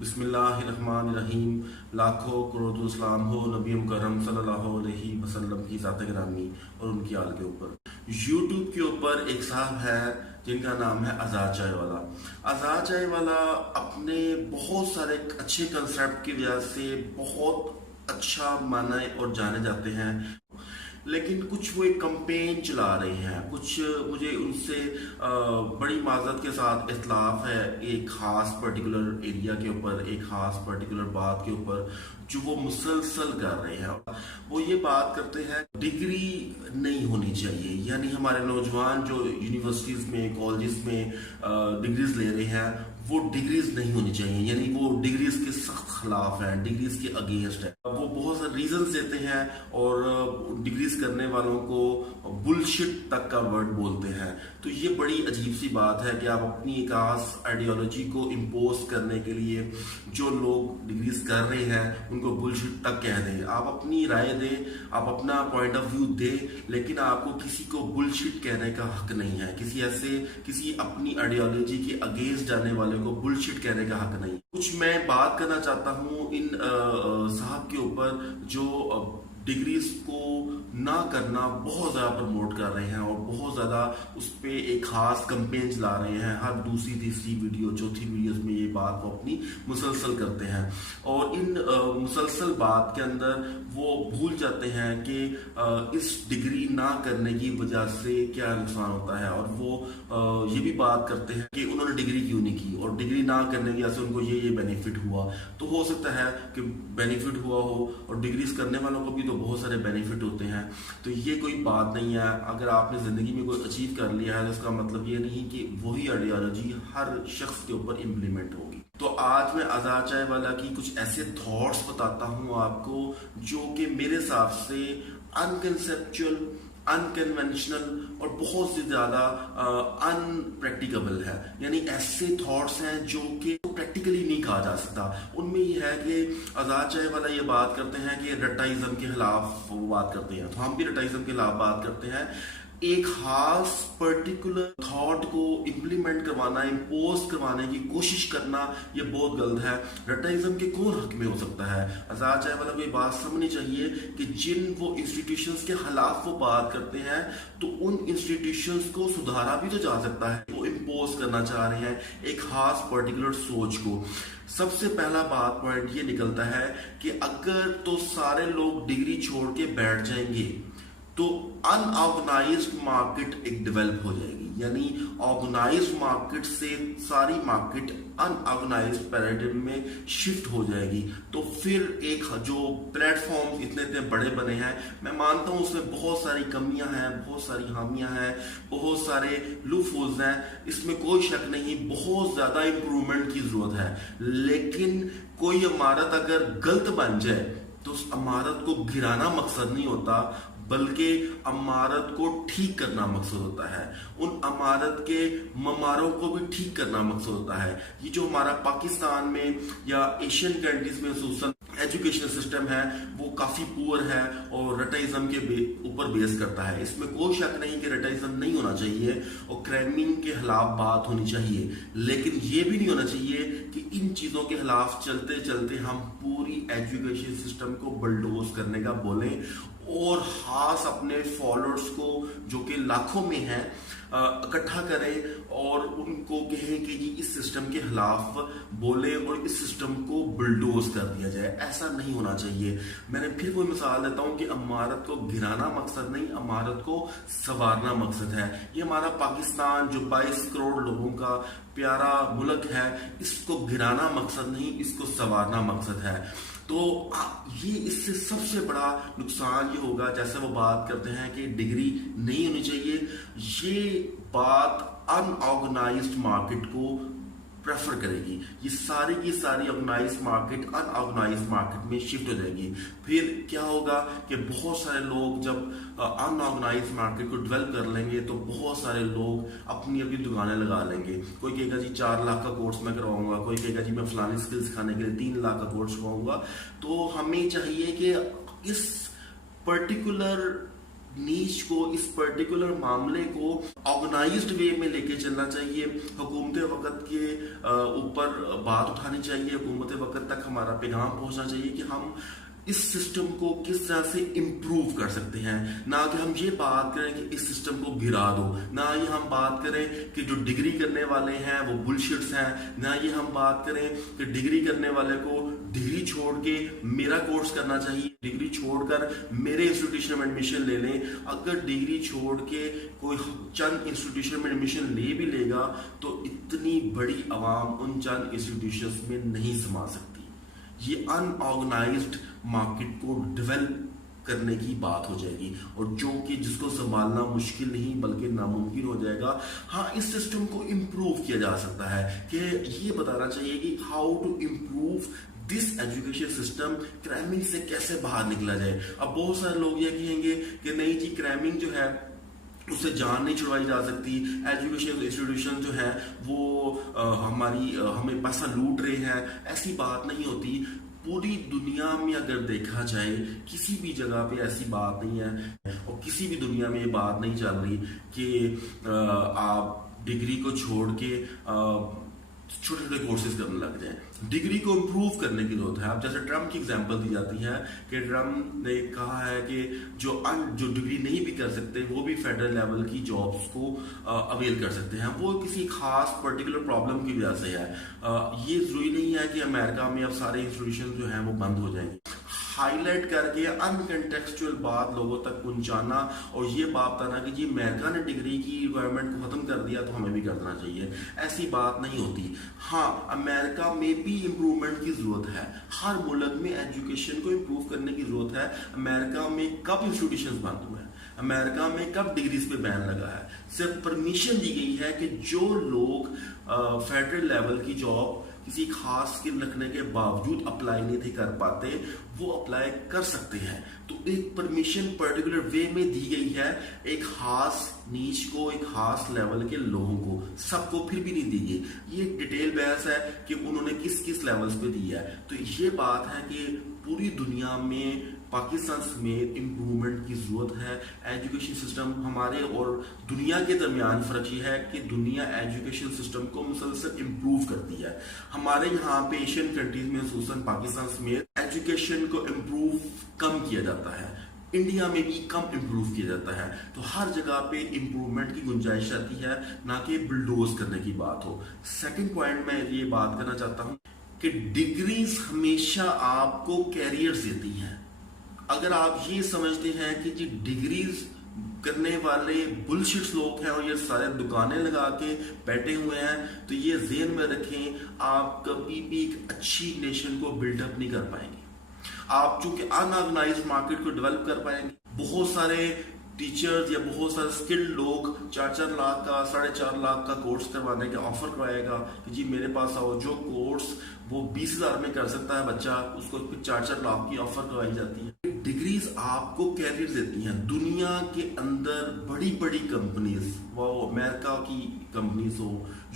बिस्मिल्लाहिर्रहमानिर्रहीम। लाखों करोड़ों सलाम हो नबी मुकर्रम सल्लल्लाहु अलैहि वसल्लम की ज़ात गिरामी और उनकी आल के ऊपर। यूट्यूब के ऊपर एक साहब है जिनका नाम है आज़ाद चाय वाला। आज़ाद चाय वाला अपने बहुत सारे अच्छे कंसेप्ट की वजह से बहुत अच्छा माने और जाने जाते हैं, लेकिन कुछ वो एक कंपेन चला रहे हैं। कुछ मुझे उनसे बड़ी माजरत के साथ इख्तलाफ है एक ख़ास पर्टिकुलर एरिया के ऊपर, एक ख़ास पर्टिकुलर बात के ऊपर जो वो मुसलसल कर रहे हैं। वो ये बात करते हैं डिग्री नहीं होनी चाहिए, यानी हमारे नौजवान जो यूनिवर्सिटीज़ में कॉलेजेस में डिग्रीज ले रहे हैं वो डिग्रीज नहीं होनी चाहिए, यानी वो डिग्रीज के सख्त खिलाफ हैं, डिग्रीज के अगेंस्ट है। वो बहुत सारे रीजंस देते हैं और डिग्रीज करने वालों को बुलशिट तक का वर्ड बोलते हैं। तो ये बड़ी अजीब सी बात है कि आप अपनी एक खास आइडियोलॉजी को इम्पोज करने के लिए जो लोग डिग्रीज कर रहे हैं उनको बुलशिट तक कह दें। आप अपनी राय दें, आप अपना पॉइंट ऑफ व्यू दें, लेकिन आपको किसी को बुलशिट कहने का हक नहीं है। किसी अपनी आइडियोलॉजी के अगेंस्ट जाने वाले को बुलशिट कहने का हक नहीं। कुछ मैं बात करना चाहता हूँ इन साहब के ऊपर जो डिग्रीज को ना करना बहुत ज़्यादा प्रमोट कर रहे हैं और बहुत ज़्यादा उस पर एक खास कंपेन चला रहे हैं। हर दूसरी तीसरी वीडियो चौथी वीडियोस में ये बात को अपनी मुसलसल करते हैं और इन मुसलसल बात के अंदर वो भूल जाते हैं कि इस डिग्री ना करने की वजह से क्या नुकसान होता है। और वो ये भी बात करते हैं कि उन्होंने डिग्री क्यों नहीं की और डिग्री ना करने की वजह से उनको ये बेनिफिट हुआ। तो हो सकता है कि बेनिफिट हुआ हो और डिग्रीज करने वालों को भी तो बहुत सारे बेनिफिट होते हैं। तो ये कोई बात नहीं है। अगर आपने ज़िंदगी में कोई अचीव कर लिया है तो इसका मतलब ये नहीं कि वही आइडियोलॉजी हर शख्स के ऊपर इम्प्लीमेंट होगी। तो आज मैं आज़ाद चाय वाला की कुछ ऐसे थॉट्स बताता हूँ आपको जो कि मेरे हिसाब से अनकंसेप्चुअल, अनकन्वेंशनल और बहुत से ज़्यादा अनप्रैक्टिकेबल है। यानी ऐसे थॉट्स हैं जो कि प्रैक्टिकली नहीं कहा जा सकता। उनमें ये है कि आज़ाद चाय वाला ये बात करते हैं कि रटाइज्म के खिलाफ वो बात करते हैं, तो हम भी रटाइज्म के खिलाफ बात करते हैं। एक खास पर्टिकुलर थॉट को इम्प्लीमेंट करवाना, इम्पोज करवाने की कोशिश करना ये बहुत गलत है। रटाइज्म के कौन हक में हो सकता है? आज़ाद चाय वाला को ये बात समझनी चाहिए कि जिन वो इंस्टीट्यूशंस के खिलाफ वो बात करते हैं तो उन इंस्टीट्यूशंस को सुधारा भी तो जा सकता है। वो इम्पोज करना चाह रहे हैं एक खास पर्टिकुलर सोच को। सबसे पहला बात पॉइंट ये निकलता है कि अगर तो सारे लोग डिग्री छोड़ के बैठ जाएंगे तो अनऑर्गेनाइज्ड मार्केट एक डेवलप हो जाएगी। यानी ऑर्गेनाइज्ड मार्केट से सारी मार्केट अनऑर्गेनाइज्ड पैराडाइम में शिफ्ट हो जाएगी। तो फिर एक जो प्लेटफॉर्म इतने बड़े बने हैं, मैं मानता हूं उसमें बहुत सारी कमियां हैं, बहुत सारी खामियां हैं, बहुत सारे लूप होल्स हैं, इसमें कोई शक नहीं। बहुत ज्यादा इंप्रूवमेंट की जरूरत है। लेकिन कोई इमारत अगर गलत बन जाए तो उस इमारत को गिराना मकसद नहीं होता, बल्कि इमारत को ठीक करना मकसद होता है। उन इमारत के ममारों को भी ठीक करना मकसद होता है। ये जो हमारा पाकिस्तान में या एशियन कंट्रीज में खसूसन एजुकेशन सिस्टम है वो काफ़ी पुअर है और रटाइज्म के ऊपर बेस करता है। इसमें कोई शक नहीं कि रटाइज्म नहीं होना चाहिए और क्रैमिंग के खिलाफ बात होनी चाहिए, लेकिन ये भी नहीं होना चाहिए कि इन चीज़ों के खिलाफ चलते चलते हम पूरी एजुकेशन सिस्टम को बलडोज करने का बोलें और खास अपने फॉलोअर्स को जो कि लाखों में हैं इकट्ठा करें और उनको कहें कि जी इस सिस्टम के खिलाफ बोले और इस सिस्टम को बुलडोज कर दिया जाए। ऐसा नहीं होना चाहिए। मैंने फिर कोई मिसाल देता हूं कि इमारत को गिराना मकसद नहीं, इमारत को संवारना मकसद है। ये हमारा पाकिस्तान जो 22 करोड़ लोगों का प्यारा मुल्क है, इसको गिराना मकसद नहीं, इसको संवारना मकसद है। तो ये इससे सबसे बड़ा नुकसान ये होगा, जैसे वो बात करते हैं कि डिग्री नहीं होनी चाहिए, ये बात अनऑर्गेनाइज्ड मार्केट को प्रेफर करेगी। ये सारी की सारी ऑर्गेनाइज्ड मार्केट अनऑर्गेनाइज्ड मार्केट में शिफ्ट हो जाएगी। फिर क्या होगा कि बहुत सारे लोग जब अनऑर्गेनाइज्ड मार्केट को डेवलप कर लेंगे तो बहुत सारे लोग अपनी अपनी दुकानें लगा लेंगे। कोई कहेगा जी 4 लाख का कोर्स मैं करवाऊंगा, कोई कहेगा जी मैं फलानी स्किल सिखाने के लिए 3 लाख का कोर्स करवाऊंगा। तो हमें चाहिए कि इस पर्टिकुलर नीच को, इस पर्टिकुलर मामले को ऑर्गेनाइज्ड वे में लेके चलना चाहिए। हुकूमत वक्त के ऊपर बात उठानी चाहिए, हुकूमत वक्त तक हमारा पैगाम पहुंचना चाहिए कि हम इस सिस्टम को किस तरह से इम्प्रूव कर सकते हैं। ना कि हम ये बात करें कि इस सिस्टम को गिरा दो, ना ये हम बात करें कि जो डिग्री करने वाले हैं वो बुलशिट्स हैं, ना ये हम बात करें कि डिग्री करने वाले को डिग्री छोड़ के मेरा कोर्स करना चाहिए, डिग्री छोड़कर मेरे इंस्टीट्यूशन में एडमिशन ले लें। अगर डिग्री छोड़ के कोई चंद इंस्टीट्यूशन में एडमिशन ले भी लेगा तो इतनी बड़ी आवाम उन चंद इंस्टीट्यूशन में नहीं समा सकती। ये अनऑर्गेनाइज्ड मार्केट को डेवलप करने की बात हो जाएगी, और जो कि जिसको संभालना मुश्किल नहीं बल्कि नामुमकिन हो जाएगा। हाँ, इस सिस्टम को इम्प्रूव किया जा सकता है कि ये बताना चाहिए कि how to improve this education system, cramming से कैसे बाहर निकला जाए। अब बहुत सारे लोग ये कहेंगे कि नहीं जी, क्रैमिंग जो है उससे जान नहीं छुड़वाई जा सकती, एजुकेशन इंस्टीट्यूशन जो है वो हमें पैसा लूट रहे हैं। ऐसी बात नहीं होती। पूरी दुनिया में अगर देखा जाए किसी भी जगह पे ऐसी बात नहीं है, और किसी भी दुनिया में ये बात नहीं चल रही कि आप डिग्री को छोड़ के छोटे छोटे कोर्सेज करने लग जाएं। डिग्री को इम्प्रूव करने की जरूरत है। अब जैसे ट्रम्प की एग्जांपल दी जाती है कि ट्रम्प ने कहा है कि जो डिग्री नहीं भी कर सकते वो भी फेडरल लेवल की जॉब्स को अवेल कर सकते हैं। वो किसी खास पर्टिकुलर प्रॉब्लम की वजह से है। ये जरूरी नहीं है कि अमेरिका में अब सारे इंस्टीट्यूशन जो हैं वो बंद हो जाएंगे। हाईलाइट करके अनकंटेक्चुअल बात लोगों तक पहुंचाना और ये बात बताना कि जी अमेरिका ने डिग्री की रिक्वायरमेंट को खत्म कर दिया तो हमें भी करना चाहिए, ऐसी बात नहीं होती। हाँ, अमेरिका में भी इम्प्रूवमेंट की जरूरत है। हर मुल्क में एजुकेशन को इम्प्रूव करने की जरूरत है। अमेरिका में कब इंस्टीट्यूशन बंद हुए हैं, अमेरिका में कब डिग्रीज पे बैन लगा है? सिर्फ परमिशन दी गई है कि जो लोग फेडरल लेवल की जॉब किसी खास स्किल रखने के बावजूद अप्लाई नहीं थे कर पाते, वो अप्लाई कर सकते हैं। तो एक परमिशन पर्टिकुलर वे में दी गई है, एक खास नीच को, एक खास लेवल के लोगों को, सबको फिर भी नहीं दी गई। ये एक डिटेल बहस है कि उन्होंने किस किस लेवल्स पे दी है। तो ये बात है कि पूरी दुनिया में पाकिस्तान समेत इम्प्रूवमेंट की जरूरत है। एजुकेशन सिस्टम हमारे और दुनिया के दरमियान फर्क ये है कि दुनिया एजुकेशन सिस्टम को मुसलसल इम्प्रूव करती है। हमारे यहाँ पे एशियन कंट्रीज में खुसूसन पाकिस्तान समेत एजुकेशन को इम्प्रूव कम किया जाता है, इंडिया में भी कम इम्प्रूव किया जाता है। तो हर जगह पे इम्प्रूवमेंट की गुंजाइश रहती है, ना कि बुलडोज करने की बात हो। सेकंड पॉइंट मैं ये बात करना चाहता हूँ कि डिग्रीज हमेशा आपको कैरियर्स देती हैं। अगर आप ये समझते हैं कि जी डिग्रीज करने वाले बुलशिट्स लोग हैं और ये सारे दुकानें लगा के बैठे हुए हैं, तो ये ज़हन में रखें, आप कभी भी एक अच्छी नेशन को बिल्डअप नहीं कर पाएंगे। आप चूंकि अनऑर्गेनाइज्ड मार्केट को डेवलप कर पाएंगे। बहुत सारे टीचर्स या बहुत सारे स्किल्ड लोग 4-4 लाख का 4.5 लाख का कोर्स करवाने का ऑफर करवाएगा कि जी मेरे पास आओ। जो कोर्स वो 20,000 में कर सकता है बच्चा, उसको 4-4 लाख की ऑफर करवाई जाती है। डिग्रीज आपको कैरियर देती हैं। दुनिया के अंदर बड़ी बड़ी कंपनीज, वो अमेरिका की कंपनीज हो,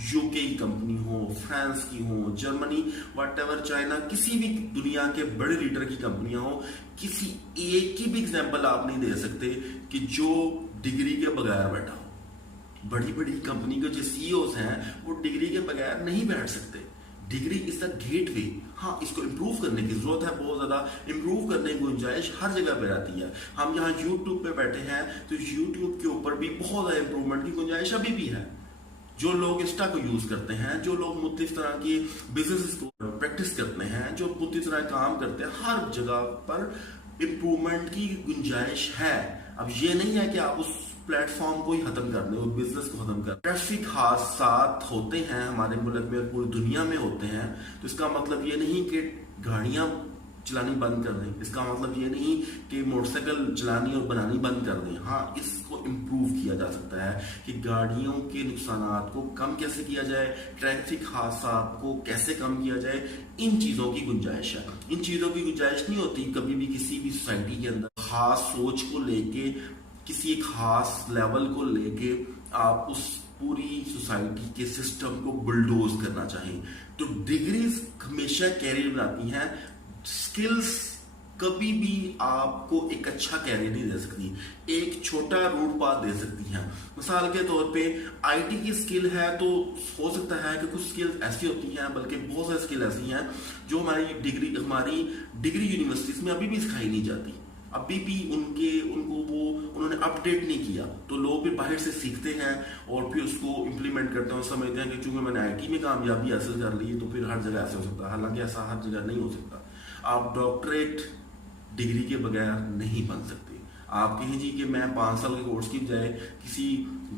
यूके की कंपनी हो, फ्रांस की हो, जर्मनी, व्हाटएवर, चाइना, किसी भी दुनिया के बड़े लीडर की कंपनियां हो, किसी एक की भी एग्जांपल आप नहीं दे सकते कि जो डिग्री के बगैर बैठा हो। बड़ी बड़ी कंपनी के जो सीईओज हैं वो डिग्री के बगैर नहीं बैठ सकते। डिग्री इज द गेट वे। हाँ, इसको इम्प्रूव करने की जरूरत है, बहुत ज्यादा इम्प्रूव करने की गुंजाइश हर जगह पे रहती है। हम यहाँ यूट्यूब पे बैठे हैं तो यूट्यूब के ऊपर भी बहुत ज्यादा इम्प्रूवमेंट की गुंजाइश अभी भी है। जो लोग इंस्टा को यूज करते हैं, जो लोग मुख्तलिफ तरह की बिजनेस को प्रैक्टिस करते हैं, जो मुख्तलिफ तरह काम करते हैं, हर जगह पर इम्प्रूवमेंट की गुंजाइश है। अब ये नहीं है कि आप उस प्लेटफॉर्म को ही खत्म कर दें, उस बिजनेस को खत्म कर दें। ट्रैफिक हादसात होते हैं हमारे मुल्क में और पूरी दुनिया में होते हैं, तो इसका मतलब ये नहीं कि गाड़ियां चलानी बंद कर दें, इसका मतलब ये नहीं कि मोटरसाइकिल चलानी और बनानी बंद कर दें। हाँ, इसको इम्प्रूव किया जा सकता है कि गाड़ियों के नुकसानात को कम कैसे किया जाए, ट्रैफिक हादसात को कैसे कम किया जाए, इन चीजों की गुंजाइश है। इन चीजों की गुंजाइश नहीं होती कभी भी किसी भी सोसाइटी के अंदर खास सोच को लेके, किसी खास लेवल को लेके आप उस पूरी सोसाइटी के सिस्टम को बुलडोज करना चाहें। तो डिग्रीज हमेशा कैरियर बनाती हैं। स्किल्स کبھی بھی آپ کو ایک اچھا کیریئر نہیں دے سکتی، ایک چھوٹا روٹ پاتھ دے سکتی ہیں. مثال کے طور پہ آئی ٹی کی سکل ہے تو ہو سکتا ہے کہ کچھ سکل ایسی ہوتی ہیں، بلکہ بہت ساری سکل ایسی ہیں جو ہماری ڈگری یونیورسٹیز میں ابھی بھی سکھائی نہیں جاتی، ابھی بھی انہوں نے اپ ڈیٹ نہیں کیا، تو لوگ بھی باہر سے سیکھتے ہیں اور پھر اس کو امپلیمنٹ کرتے ہیں اور سمجھتے ہیں کہ چونکہ میں نے آئی ٹی میں کامیابی حاصل کر لی تو پھر ہر جگہ ایسا ہو سکتا ہے. حالانکہ ایسا ہر جگہ نہیں ہو سکتا. آپ ڈاکٹریٹ ڈگری کے بغیر نہیں بن سکتے. آپ کہیں جی کہ میں 5 سال کے کورس کی بجائے کسی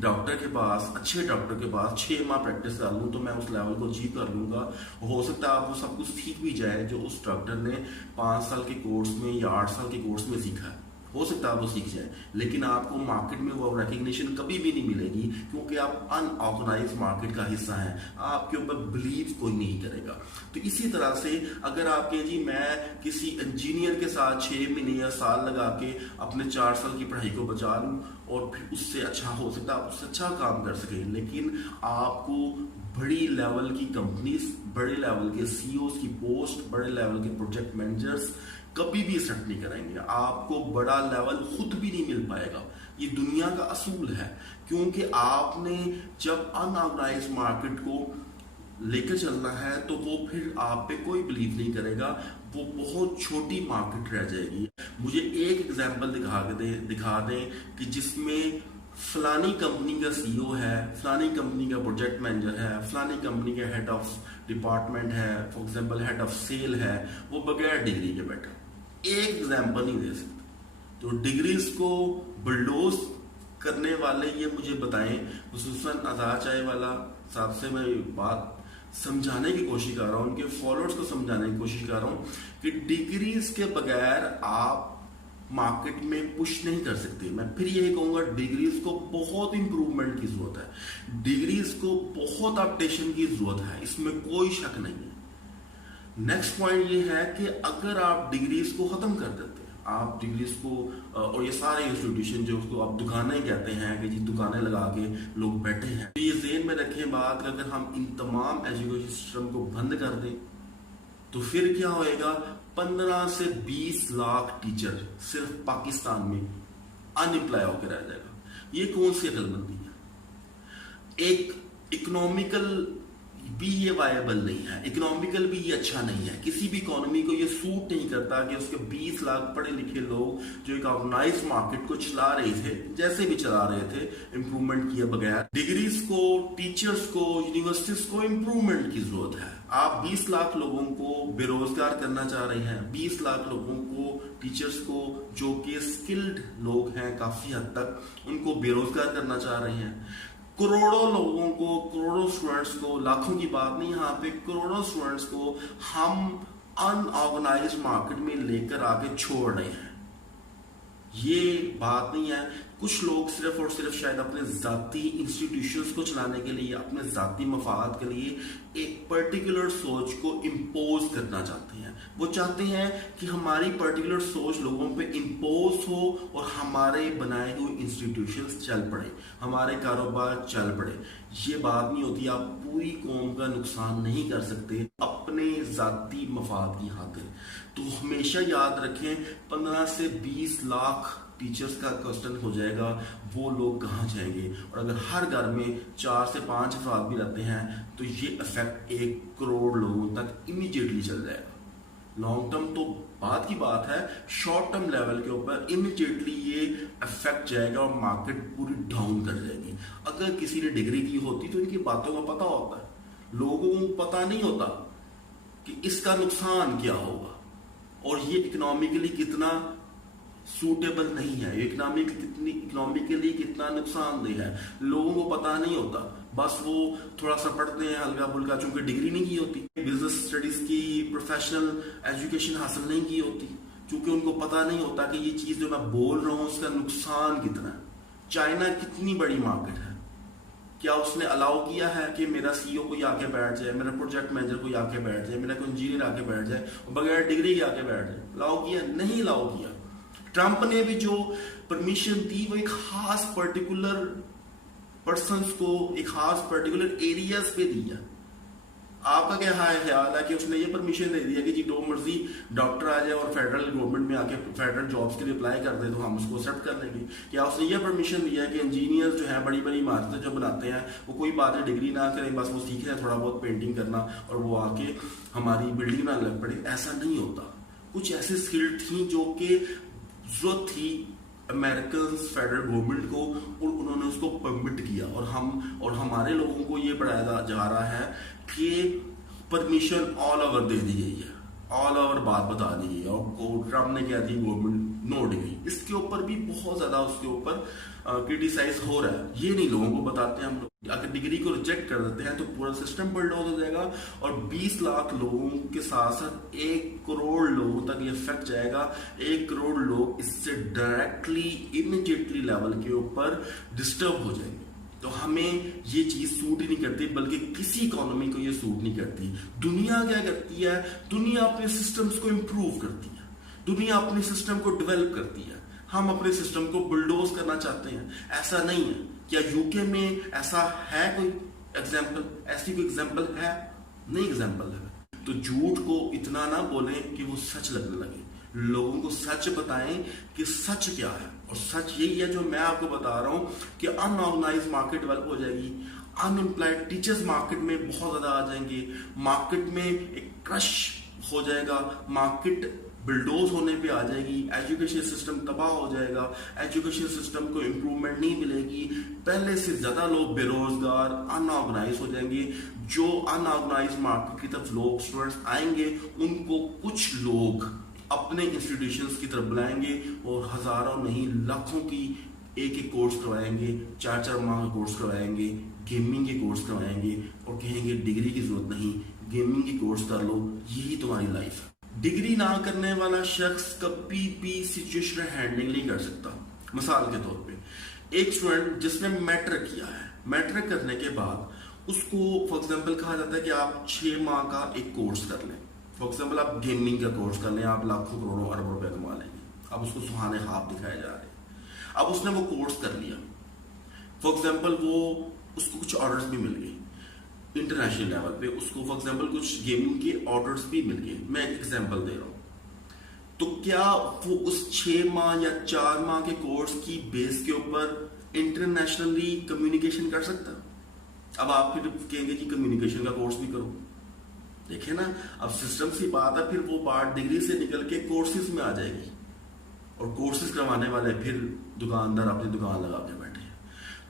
ڈاکٹر کے پاس، اچھے ڈاکٹر کے پاس 6 ماہ پریکٹس کر لوں تو میں اس لیول کو اچیو کر لوں گا. ہو سکتا ہے آپ وہ سب کچھ سیکھ بھی جائے جو اس ڈاکٹر نے 5 سال کے کورس میں یا 8 سال کے کورس میں سیکھا ہے، ہو سکتا ہے آپ وہ سیکھ جائیں، لیکن آپ کو مارکیٹ میں وہ ریکگنیشن کبھی بھی نہیں ملے گی کیونکہ آپ ان آرگنائز مارکیٹ کا حصہ ہیں. آپ کے اوپر بلیو کوئی نہیں کرے گا. تو اسی طرح سے اگر آپ کہیں جی میں کسی انجینئر کے ساتھ 6 مہینے یا سال لگا کے اپنے 4 سال کی پڑھائی کو بچا لوں اور پھر اس سے اچھا ہو سکتا ہے آپ اس سے اچھا کام کر سکیں، لیکن آپ کو بڑی لیول کی کمپنیز، بڑے لیول کے سی اوز کی پوسٹ، بڑے لیول کے پروجیکٹ مینیجرز کبھی بھی سیٹ نہیں کریں گے. آپ کو بڑا لیول خود بھی نہیں مل پائے گا. یہ دنیا کا اصول ہے، کیونکہ آپ نے جب ان آرگنائز مارکیٹ کو لے کر چلنا ہے تو وہ پھر آپ پہ کوئی بلیو نہیں کرے گا، وہ بہت چھوٹی مارکیٹ رہ جائے گی. مجھے ایک ایگزامپل دکھا دیں کہ جس میں فلانی کمپنی کا سی او ہے، فلانی کمپنی کا پروجیکٹ مینیجر ہے، فلانی کمپنی کا ہیڈ آف ڈپارٹمنٹ ہے، for example head of sale ہے، وہ بغیر ڈگری کے بیٹھے. ایک ایگزامپل نہیں دے سکتے. تو ڈگریز کو بلڈوز کرنے والے یہ مجھے بتائیں. خصوصاً آزاد چائے والا صاحب سے میں بات سمجھانے کی کوشش کر رہا ہوں، ان کے فالوورز کو سمجھانے کی کوشش کر رہا ہوں کہ ڈگریز کے بغیر آپ مارکیٹ میں پش نہیں کر سکتے. میں پھر یہی کہوں گا ڈگریز کو بہت امپروومنٹ کی ضرورت ہے، ڈگریز کو بہت اپڈیشن کی ضرورت ہے، اس میں کوئی شک نہیں ہے. نیکسٹ پوائنٹ یہ ہے کہ اگر آپ ڈگریز کو ختم کر دیتے ہیں، آپ ڈگریز کو اور یہ سارے انسٹیٹیوشن جو اس کو آپ دکانیں کہتے ہیں کہ جی دکانیں لگا کے لوگ بیٹھے ہیں، تو یہ ذہن میں رکھیں بات کہ اگر ہم ان تمام ایجوکیشن سسٹم کو بند کر دیں تو پھر کیا ہوئے گا؟ 15 سے 20 لاکھ ٹیچر صرف پاکستان میں ان امپلائی ہو کے رہ جائے گا. یہ کون سی عقل مندی ہے؟ ایک اکنامیکل بھی یہ وائبل نہیں ہے، اکنامیکل بھی یہ اچھا نہیں ہے. کسی بھی اکانومی کو یہ سوٹ نہیں کرتا کہ اس کے 20 لاکھ پڑھے لکھے لوگ جو ایک آرگنائز مارکیٹ کو چلا رہے تھے، جیسے بھی چلا رہے تھے، امپروومنٹ کیے بغیر. ڈگریز کو، ٹیچرز کو، یونیورسٹیز کو امپروومنٹ کی ضرورت ہے. آپ 20 لاکھ لوگوں کو بے روزگار کرنا چاہ رہے ہیں، 20 لاکھ لوگوں کو، ٹیچرز کو جو کہ سکلڈ لوگ ہیں کافی حد تک، ان کو بے روزگار کرنا چاہ رہے ہیں. کروڑوں لوگوں کو، کروڑوں اسٹوڈنٹس کو، لاکھوں کی بات نہیں، یہاں پہ کروڑوں اسٹوڈنٹس کو ہم ان آرگنائز مارکیٹ میں لے کر آگے چھوڑ رہے ہیں. یہ بات نہیں ہے. کچھ لوگ صرف اور صرف شاید اپنے ذاتی انسٹیٹیوشنز کو چلانے کے لیے، اپنے ذاتی مفاد کے لیے ایک پرٹیکولر سوچ کو امپوز کرنا چاہتے ہیں. وہ چاہتے ہیں کہ ہماری پرٹیکولر سوچ لوگوں پہ امپوز ہو اور ہمارے بنائے ہوئے انسٹیٹیوشنز چل پڑے، ہمارے کاروبار چل پڑے. یہ بات نہیں ہوتی. آپ پوری قوم کا نقصان نہیں کر سکتے اپنے ذاتی مفاد کی خاطر. تو ہمیشہ یاد رکھیں 15 سے 20 لاکھ ٹیچرز کا کوسچن ہو جائے گا، وہ لوگ کہاں جائیں گے؟ اور اگر ہر گھر میں 4 سے 5 افراد بھی رہتے ہیں تو یہ افیکٹ 1 کروڑ لوگوں تک امیجیٹلی چل جائے گا. لانگ ٹرم تو بات کی بات ہے، شارٹ ٹرم لیول کے اوپر امیجیٹلی یہ افیکٹ جائے گا اور مارکیٹ پوری ڈاؤن کر جائے گی. اگر کسی نے ڈگری کی ہوتی تو ان کی باتوں کا پتہ ہوتا ہے، لوگوں کو پتہ نہیں ہوتا کہ اس کا نقصان کیا ہوگا اور یہ اکنامیکلی کتنا سوٹیبل نہیں ہے، یہ اکنامیکلی کتنا نقصان دہ ہے. لوگوں کو پتہ نہیں ہوتا، بس وہ تھوڑا سا پڑھتے ہیں ہلکا پھلکا، چونکہ ڈگری نہیں کی ہوتی، بزنس اسٹڈیز کی پروفیشنل ایجوکیشن حاصل نہیں کی ہوتی، چونکہ ان کو پتہ نہیں ہوتا کہ یہ چیز جو میں بول رہا ہوں اس کا نقصان کتنا ہے. چائنا کتنی بڑی مارکیٹ ہے، کیا اس نے الاؤ کیا ہے کہ میرا سی او کوئی آ کے بیٹھ جائے، میرا پروجیکٹ مینیجر کوئی آ کے بیٹھ جائے، میرا کوئی انجینئر آ کے بیٹھ جائے اور بغیر ڈگری کے آ کے بیٹھ جائے؟ الاؤ کیا؟ نہیں الاؤ کیا. ٹرمپ نے بھی جو پرمیشن دی وہ ایک خاص پرٹیکولر پرسنس کو، ایک خاص پرٹیکولر ایریاز پہ دیا. आपका क्या ख्याल है कि उसने ये परमिशन दे दिया कि जी जो मर्जी डॉक्टर आ जाए और फेडरल गवर्नमेंट में आके फेडरल जॉब्स के लिए अप्लाई कर दे तो हम उसको एक्सेप्ट कर लेंगे? क्या उसने ये परमिशन दिया है कि इंजीनियर्स जो है बड़ी बड़ी इमारतें जो बनाते हैं वो कोई बात है डिग्री ना करें, बस वो सीख रहे हैं थोड़ा बहुत पेंटिंग करना और वो आके हमारी बिल्डिंग ना लग पड़े? ऐसा नहीं होता। कुछ ऐसी स्किल थी जो कि जरूरत थी अमेरिकन फेडरल गवर्नमेंट को और उन्होंने उसको परमिट किया, और हमारे लोगों को ये पढ़ाया जा रहा है कि परमिशन ऑल ओवर दे दी गई है, ऑल ओवर बात बता दी गई है, और ट्रम्प ने क्या दी गवर्नमेंट नो डिग्री। इसके ऊपर भी बहुत ज्यादा उसके ऊपर क्रिटिसाइज हो रहा है। ये नहीं लोगों को बताते हैं हम लोग। अगर डिग्री को रिजेक्ट कर देते हैं तो पूरा सिस्टम बुलडोज हो जाएगा और 20 लाख लोगों के साथ साथ 1 करोड़ लोगों तक ये इफेक्ट जाएगा। 1 करोड़ लोग इससे डायरेक्टली इमीडिएटली लेवल के ऊपर डिस्टर्ब हो जाएंगे। तो हमें ये चीज सूट ही नहीं करती, बल्कि किसी इकोनॉमी को ये सूट नहीं करती। दुनिया क्या करती है? दुनिया अपने सिस्टम्स को इंप्रूव करती है, दुनिया अपने सिस्टम को डेवलप करती है। हम अपने सिस्टम को बुलडोज करना चाहते हैं। ऐसा नहीं है। क्या यूके में ऐसा है कोई एग्जाम्पल? ऐसी कोई एग्जाम्पल है? नहीं एग्जाम्पल है। तो झूठ को इतना ना बोलें कि वो सच लगने लगे। लोगों को सच बताएं कि सच क्या है, और सच यही है जो मैं आपको बता रहा हूं कि अनऑर्गेनाइज मार्केट डेवलप हो जाएगी, अनएम्प्लॉयड टीचर्स मार्केट में बहुत ज्यादा आ जाएंगे, मार्केट में एक क्रश हो जाएगा, मार्केट बिल्डोज होने पे आ जाएगी, एजुकेशन सिस्टम तबाह हो जाएगा, एजुकेशन सिस्टम को इम्प्रूवमेंट नहीं मिलेगी, पहले से ज्यादा लोग बेरोजगार अनऑर्गेनाइज हो जाएंगे। जो अनऑर्गेनाइज मार्केट की तरफ लोग स्टूडेंट्स आएंगे उनको कुछ लोग अपने इंस्टीट्यूशंस की तरफ बुलाएंगे और हजारों नहीं लाखों की एक कोर्स करवाएंगे, 4 माह का कोर्स करवाएंगे, गेमिंग के कोर्स करवाएंगे और कहेंगे डिग्री की जरूरत नहीं, गेमिंग की कोर्स कर लो, यही तुम्हारी लाइफ है। डिग्री ना करने वाला शख्स कभी भी सिचुएशन हैंडलिंग नहीं कर सकता। मिसाल के तौर पे एक स्टूडेंट जिसने मैट्रिक किया है, मैट्रिक करने के बाद उसको फॉर एग्जांपल कहा जाता है कि आप 6 माह का एक कोर्स कर लें। फॉर एग्जांपल आप गेमिंग का कोर्स कर लें, आप लाखों करोड़ों अरबों रुपए कमा लेंगे। अब उसको सुहाने ख्वाब दिखाए जा रहे हैं। अब उसने वो कोर्स कर लिया, फॉर एग्जांपल वो उसको कुछ ऑर्डर्स भी मिल गए इंटरनेशनल लेवल पे, उसको फॉर एग्जांपल कुछ गेमिंग के ऑर्डर्स भी मिल गए। मैं एक एग्जांपल दे रहा हूं। तो क्या वो उस 6 माह या 4 माह के कोर्स की बेस के ऊपर इंटरनेशनली कम्युनिकेशन कर सकता? अब आप फिर कहेंगे कि कम्युनिकेशन का कोर्स भी करो। देखे ना, अब सिस्टम सी बात है, फिर वो बात डिग्री से निकल के कोर्सेज में आ जाएगी और कोर्सेज करवाने वाले फिर दुकानदार अपनी दुकान लगा के बैठे हैं।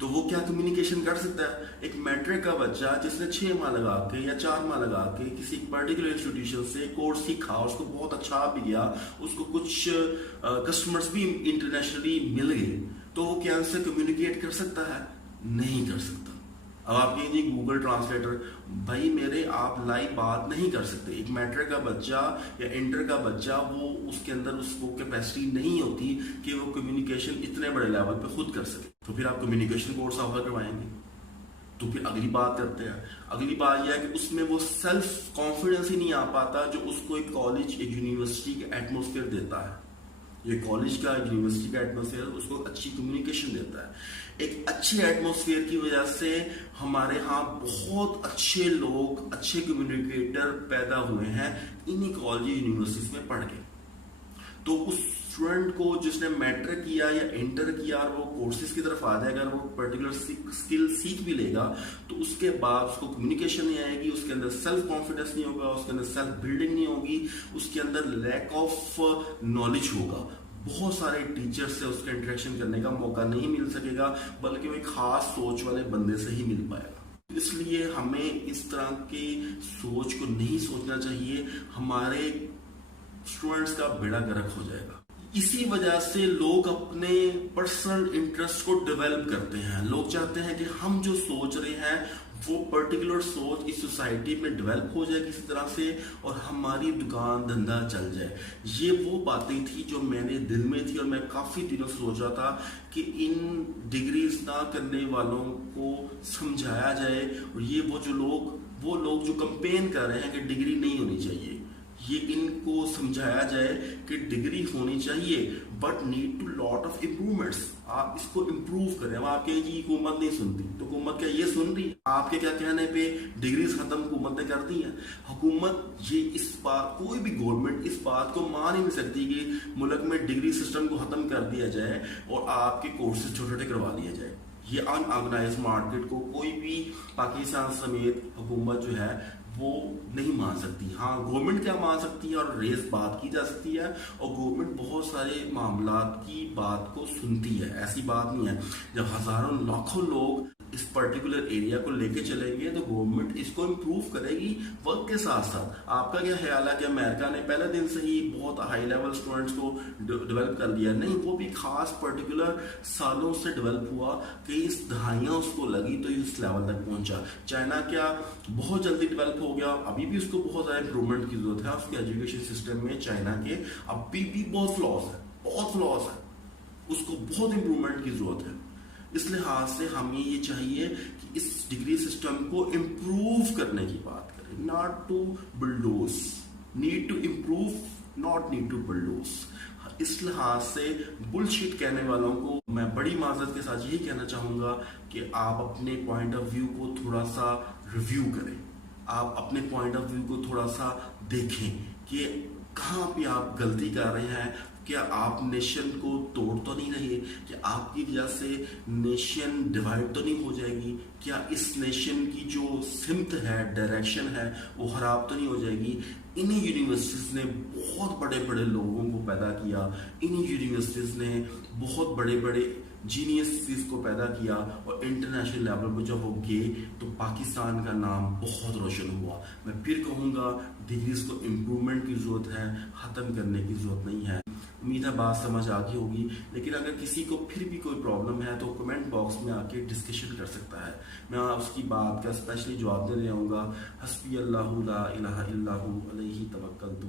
तो वो क्या कम्युनिकेशन कर सकता है? एक मैट्रिक का बच्चा जिसने 6 माह लगा के या 4 माह लगा के किसी पर्टिकुलर इंस्टीट्यूशन से कोर्स सीखा, उसको बहुत अच्छा भी गया, उसको कुछ कस्टमर्स भी इंटरनेशनली मिल गए, तो वो क्या उससे कम्युनिकेट कर सकता है? नहीं कर सकता। अब आप कहेंगे गूगल ट्रांसलेटर, भाई मेरे आप लाइव बात नहीं कर सकते। एक मैट्रिक का बच्चा या इंटर का बच्चा, वो उसके अंदर उसको कैपेसिटी नहीं होती कि वो कम्युनिकेशन इतने बड़े लेवल पे खुद कर सके। तो फिर आप कम्युनिकेशन कोर्स ऑफर करवाएंगे। तो फिर अगली बात करते हैं। अगली बात यह है कि उसमें वो सेल्फ कॉन्फिडेंस ही नहीं आ पाता जो उसको एक कॉलेज एक यूनिवर्सिटी का एटमोसफेयर देता है। ये कॉलेज का यूनिवर्सिटी का एटमोसफेयर उसको अच्छी कम्युनिकेशन देता है। एक अच्छे एटमोसफेयर की वजह से हमारे यहाँ बहुत अच्छे लोग, अच्छे कम्युनिकेटर पैदा हुए हैं इन्हीं कॉलेज यूनिवर्सिटीज में पढ़ के। तो उस स्टूडेंट को जिसने मैट्रिक किया या इंटर किया और वो कोर्सेज की तरफ आ जाएगा और वो पर्टिकुलर स्किल सीख भी लेगा, तो उसके बाद उसको कम्युनिकेशन नहीं आएगी, उसके अंदर सेल्फ कॉन्फिडेंस नहीं होगा, उसके अंदर सेल्फ बिल्डिंग नहीं होगी, उसके अंदर लैक ऑफ नॉलेज होगा। बहुत सारे टीचर से उसका इंटरेक्शन करने का मौका नहीं मिल सकेगा, बल्कि वो एक खास सोच वाले बंदे से ही मिल पाएगा। इसलिए हमें इस तरह की सोच को नहीं सोचना चाहिए, हमारे स्टूडेंट्स का बेड़ा गर्क हो जाएगा। इसी वजह से लोग अपने पर्सनल इंटरेस्ट को डेवलप करते हैं। लोग चाहते हैं कि हम जो सोच रहे हैं वो पर्टिकुलर सोच इस सोसाइटी में डेवलप हो जाए किसी तरह से और हमारी दुकान धंधा चल जाए। ये वो बातें थी जो मेरे दिल में थी और मैं काफी दिनों से सोच रहा था कि इन डिग्रीज ना करने वालों को समझाया जाए। और ये वो लोग जो कंपेन कर रहे हैं कि डिग्री नहीं होनी चाहिए, یہ ان کو سمجھایا جائے کہ ڈگری ہونی چاہیے but need to lot of improvements. آپ اس کو امپروو کریں. اب آپ کہیں جی حکومت نہیں سنتی, تو حکومت کیا یہ سن رہی؟ آپ کے کیا کہنے پہ ڈگریز ختم حکومت نے کر دی ہیں؟ حکومت یہ اس بات, کوئی بھی گورنمنٹ اس بات کو مان ہی نہیں سکتی کہ ملک میں ڈگری سسٹم کو ختم کر دیا جائے اور آپ کے کورسز چھوٹے چھوٹے کروا لیا جائے. یہ ان آرگنائز مارکیٹ کو کوئی بھی پاکستان سمیت حکومت جو ہے وہ نہیں مان سکتی. ہاں گورنمنٹ کیا مان سکتی ہے اور ریز بات کی جا سکتی ہے, اور گورنمنٹ بہت سارے معاملات کی بات کو سنتی ہے, ایسی بات نہیں ہے. جب ہزاروں لاکھوں لوگ اس پرٹیکولر ایریا کو لے کے چلیں گے تو گورنمنٹ اس کو امپروو کرے گی وقت کے ساتھ ساتھ. آپ کا کیا خیال ہے کہ امریکہ نے پہلے دن سے ہی بہت ہائی لیول اسٹوڈنٹس کو ڈیولپ کر لیا؟ نہیں, وہ بھی خاص پرٹیکولر سالوں سے ڈیولپ ہوا, کئی دہائیاں اس کو لگی تو اس لیول تک پہنچا. چائنا کیا بہت جلدی ڈیولپ ہو گیا, ابھی بھی اس کو بہت زیادہ امپرومنٹ کی ضرورت ہے. اس کے ایجوکیشن سسٹم میں چائنا کے ابھی بھی بہت فلاز ہے, اس کو بہت امپرومنٹ کی ضرورت ہے. اس لحاظ سے ہمیں یہ چاہیے کہ اس ڈگری سسٹم کو امپروو کرنے کی بات کریں, not to bulldoze. Need to improve, not need to bulldoze. اس لحاظ سے بلشٹ کہنے والوں کو میں بڑی معذرت کے ساتھ یہی کہنا چاہوں گا کہ آپ اپنے پوائنٹ آف ویو کو تھوڑا سا ریویو کریں. آپ اپنے پوائنٹ آف ویو کو تھوڑا سا دیکھیں کہ کہاں پہ آپ غلطی کر رہے ہیں. کیا آپ نیشن کو توڑ تو نہیں رہے؟ کہ آپ کی وجہ سے نیشن ڈیوائڈ تو نہیں ہو جائے گی؟ کیا اس نیشن کی جو سمت ہے, ڈائریکشن ہے, وہ خراب تو نہیں ہو جائے گی؟ انہی یونیورسٹیز نے بہت بڑے بڑے لوگوں کو پیدا کیا, انہی یونیورسٹیز نے بہت بڑے بڑے جینیس کو پیدا کیا, اور انٹرنیشنل لیول پہ جب وہ گئے تو پاکستان کا نام بہت روشن ہوا. میں پھر کہوں گا ڈگریز کو امپرومنٹ کی ضرورت ہے, ختم کرنے کی ضرورت نہیں ہے. امید ہے بات سمجھ آ گئی ہوگی, لیکن اگر کسی کو پھر بھی کوئی پرابلم ہے تو کمنٹ باکس میں آ کے ڈسکشن کر سکتا ہے. میں اس کی بات کا اسپیشلی جواب دینے آؤں گا. حسبی اللہ لا الہ الا ہو علیہ توکلت.